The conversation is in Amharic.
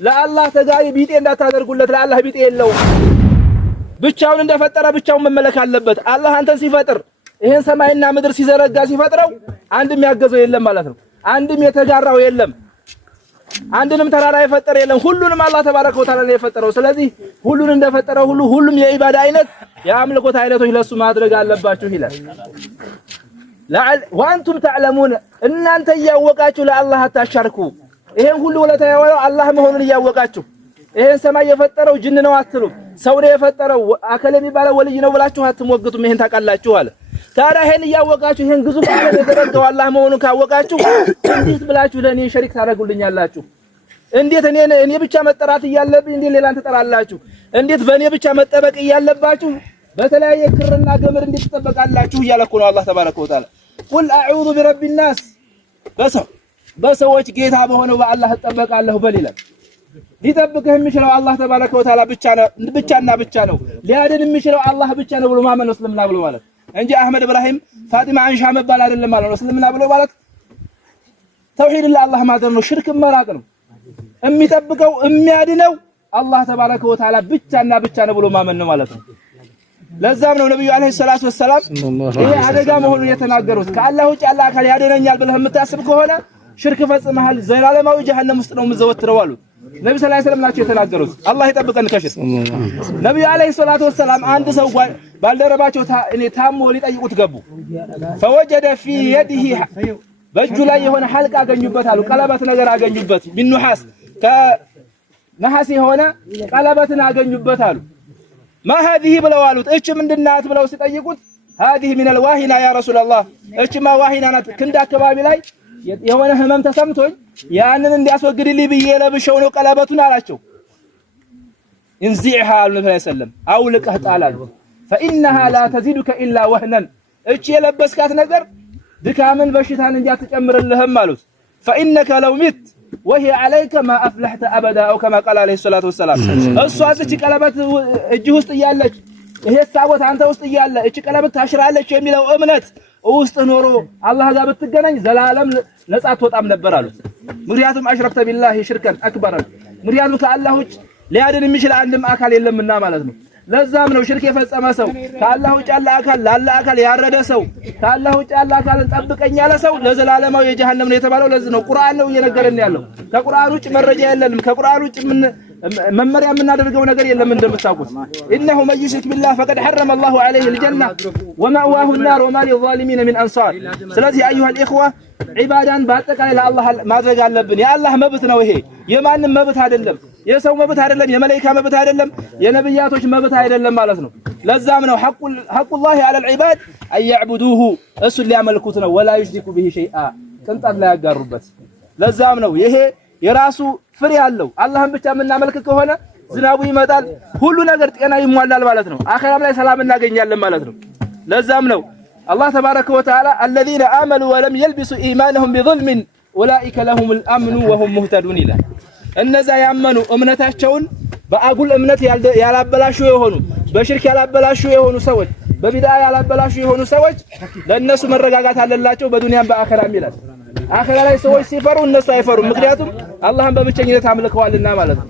ለአላህ ተጋሪ ቢጤ እንዳታደርጉለት ለአላህ ቢጤ የለውም ብቻውን እንደፈጠረ ብቻውን መመለክ አለበት አላህ አንተን ሲፈጥር ይሄን ሰማይና ምድር ሲዘረጋ ሲፈጥረው አንድም ያገዘው የለም ማለት ነው አንድም የተጋራው የለም አንድንም ተራራ የፈጠረ የለም ሁሉንም አላህ ተባረከ ወተዓላ ነው የፈጠረው ስለዚህ ሁሉን እንደፈጠረው ሁሉም የኢባዳ አይነት የአምልኮት አይነቶች ለሱ ማድረግ አለባችሁ ይላል ወአንቱም ተዕለሙን እናንተ ያወቃችሁ ለአላህ አታሻርኩ ይሄን ሁሉ ወለታ ያወለው አላህ መሆኑን ያወቃችሁ ይሄን ሰማይ የፈጠረው ጅን ነው አትሉ ሰው ነው የፈጠረው አከለ የሚባለው ወልይ ነው ብላችሁ አትሞግቱም ይሄን ታውቃላችሁ አለ ታዲያ ይሄን ያወቃችሁ ይሄን ግዙፍ ዓለም የዘረጋው አላህ መሆኑን ካወቃችሁ እንዴት ብላችሁ ለኔ ሸሪክ ታደርጉልኛላችሁ እንዴት እኔ ብቻ መጠራት እያለብኝ እንዴት ሌላን ትጠራላችሁ እንዴት በእኔ ብቻ መጠበቅ እያለባችሁ በተለያየ ክርና ገመድ እንዴት ተጠበቃላችሁ እያለኩ ነው አላህ ተባረከ ወተዓላ ቁል አዑዙ ቢረቢ الناس በሰዎች ጌታ በሆነው በአላህ ተጠበቃለሁ በል ይላል ሊጠብቅህ የሚችለው አላህ ተባረከ ወተዓላ ብቻ ነው ሊያድን የሚችለው አላህ ብቻ ነው ብሎ ማመን ነው እስልምና ብሎ ማለት እንጂ አህመድ ኢብራሂም ፋጢማ አንሻ መባል አይደለም ማለት ነው እስልምና ብሎ ማለት ተውሂድ ለአላህ ማድረግ ነው ሽርክ መራቅ ነው የሚጠብቀው የሚያድነው አላህ ተባረከ ወተዓላ ብቻ ነው ብሎ ማመን ነው ማለት ነው ለዛም ነው ነብዩ አለይሂ ሰላቱ ወሰለም ይሄ አደጋ መሆኑን የተናገሩት ከአላህ ውጭ አላህ አካል ያድነኛል ብለህ የምታስብ ከሆነ ሽርክ ፈጽመሃል ዘላለማዊ ጀሃነም ውስጥ ነው የምትዘወትረው አሉ ነብዩ ሰለላሁ ዐለይሂ ወሰለም ናቸው የተናገሩት አላህ ይጠብቀን ከሽርክ ነብዩ አለይሂ ሰላቱ ወሰለም አንድ ሰው ባልደረባቸው ታሞ ሊጠይቁት ገቡ فوجد في يده በእጁ ላይ የሆነ ሐልቅ አገኙበት አሉ ቀለበት ነገር አገኙበት ቢኑሐስ ከነሐስ የሆነ ቀለበትን አገኙበት አሉ ما هذه ብለው አሉት እቺ ምንድናት ብለው ሲጠይቁት هذه من الواهنة يا رسول الله እቺ ማ ዋሂና ናት ክንድ አካባቢ ላይ የሆነ ህመም ተሰምቶኝ ያንን እንዲያስወግድልኝ ብዬ ለብሸው ነው ቀለበቱን አላቸው እንዚዕሃ አልነብዩ ሰለም አውልቀህ ጣላል فإنها لا تزيدك إلا وهنا እቺ የለበስካት ነገር ድካምን በሽታን እንጂ አትጨምርልህም አሉት فإنك لو مت وهي عليك ما أفلحت أبدا أو كما قال عليه الصلاة والسلام እሷ እቺ ቀለበት እጅ ውስጥ ያለች ይሄ ሳቦት አንተ ውስጥ ያለ እቺ ቀለበት ታሽራለች የሚለው እምነት ውስጥ ኖሮ አላህ ጋር ብትገናኝ ዘላለም ነፃ ትወጣም ነበር አሉት ምክንያቱም አሽረክተ ቢላሂ ሽርከን አክበር ምክንያቱም ከአላህ ውጭ ሊያድን የሚችል አንድም አካል የለምና ማለት ነው ለዛም ነው ሽርክ የፈጸመ ሰው ከአላህ ውጭ ያለ አካል ላለ አካል ያረደ ሰው ከአላህ ውጭ ያለ አካልን ጠብቀኝ ያለ ሰው ለዘላለማው የጀሃነም ነው የተባለው ለዚህ ነው ቁርአን ነው እየነገረን ያለው ከቁርአን ውጭ መረጃ የለንም ከቁርአን ውጭ መመሪያ የምናደርገው ነገር የለም እንደምታውቁት انه من يشرك بالله فقد حرم الله عليه الجنه ومأواه النار وما للظالمين من انصار ስለዚህ ايها الاخوه ዒባዳን በአጠቃላይ ለአላህ ማድረግ አለብን የአላህ መብት ነው ይሄ የማንም መብት አይደለም የሰው መብት አይደለም የመላእክት መብት አይደለም የነብያቶች መብት አይደለም ማለት ነው ለዛም ነው ሐቁላህ على العباد ان يعبدوه እሱ ሊያመልኩት ነው ولا يشركوا به شيئا ቅንጣት ላይ ያጋሩበት ለዛም ነው ይሄ የራሱ ፍሬ ያለው አላህን ብቻ የምናመልክ ከሆነ ዝናቡ ይመጣል ሁሉ ነገር ጤና ይሟላል ማለት ነው አኺራም ላይ ሰላም እናገኛለን ማለት ነው ለዛም ነው الله تبارك وتعالى الذين آمنوا ولم يلبسوا إيمانهم بظلم أولئك لهم الأمن وهم مهتدون إلى እነዛ ያመኑ እምነታቸውን በአጉል እምነት ያላበላሹ የሆኑ በሽርክ ያላበላሹ የሆኑ ሰዎች በቢድዓ ያላበላሹ የሆኑ ሰዎች ለነሱ መረጋጋት አለላቸው በዱንያም በአኺራም ይላል አኺራ ላይ ሰዎች ሲፈሩ እነሱ አይፈሩም ምክንያቱም አላህን በብቸኝነት አምልከዋልና ማለት ነው